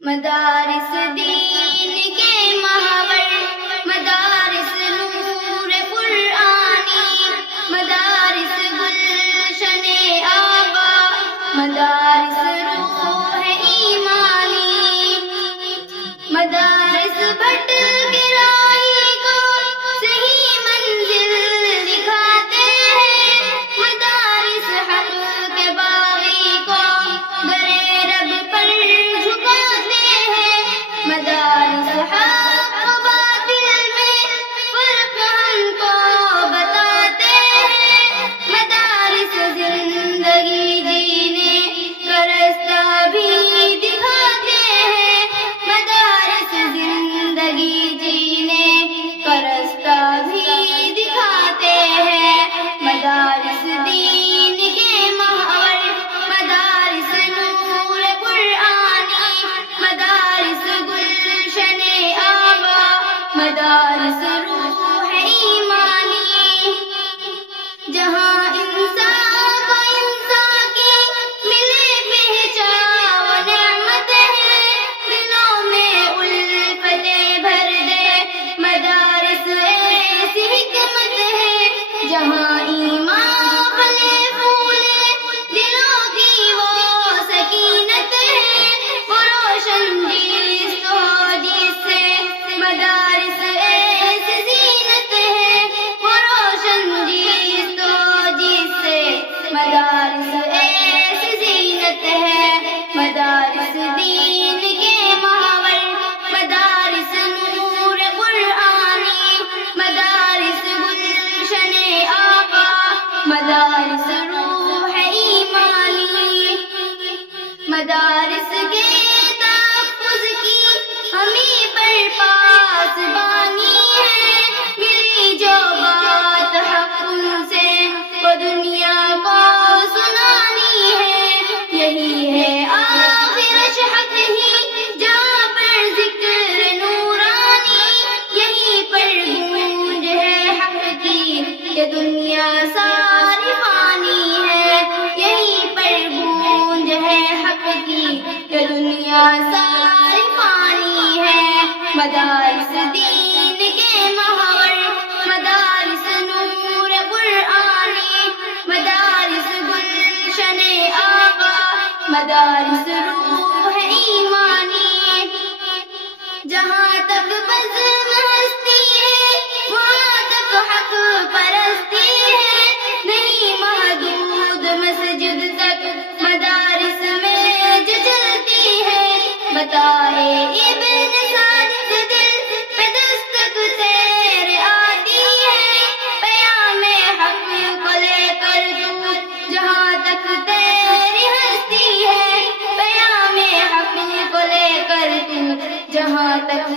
مدارس دین کے محور، مدارس نور قرآنی، مدارس گلشن آبا، مدارس روح ایمانی، مدارس بھٹ کے راہی کو صحیح منزل دکھاتے ہیں، مدارس حق کے باغی کو درے رب پر جھکاتے ہیں، مدارس حق و باطل میں فرق ہم کو بتاتے ہیں، مدارس زندگی جینے کا راستہ بھی دکھاتے ہیں، مدارس زندگی جینے کا راستہ بھی دکھاتے ہیں، مدارس دین کے محور، مدارس نور قرآنی، مدارس گلشن آبا، مدارس روح ایمانی، جہاں انسان کو انسان کی ملے پہچان و نعمت ہے، دلوں میں الفتیں بھر دے مدارس ایسی حکمت ہے، جہاں ایمان پھلے پھولے دلوں کی وہ سکینت ہے، وہ روشن جس ہو جس سے مدارس ایسی زینت ہے، وہ روشن جس ہو جس سے مدارس ایسی زینت ہے، مدارس دین کے محور، مدارس نور قرآنی، مدارس گلشن آبا، مدارس روح ایمانی، مدارس کے تحفظ کی ہمیں پر پاسبانی ہے، ملی جو بات حق ان سے وہ دنیا کو سنانی ہے، یہی ہے آخر حق ہی جہاں پر ذکر نورانی، یہیں پر گونج ہے حق کی یہ دنیا ساری فانی ہے، یہیں پر گونج ہے حق کی یہ دنیا ساری فانی ہے، مدارس دین کے محور، مدارس نور قرآنی، مدارس گلشن آبا، مدارس روح ایمانی، جہاں تک بزم ہستی ہے وہاں تک حق پرستی ہے، نہیں محدود مسجد تک مدارس میں جو چلتی ہے، بتائے ابن سعد دل پہ دستک سیر آتی ہے، پیام حق کو لے کر تو جہاں تک تیری ہستی ہے، پیام حق کو لے کر تو جہاں تک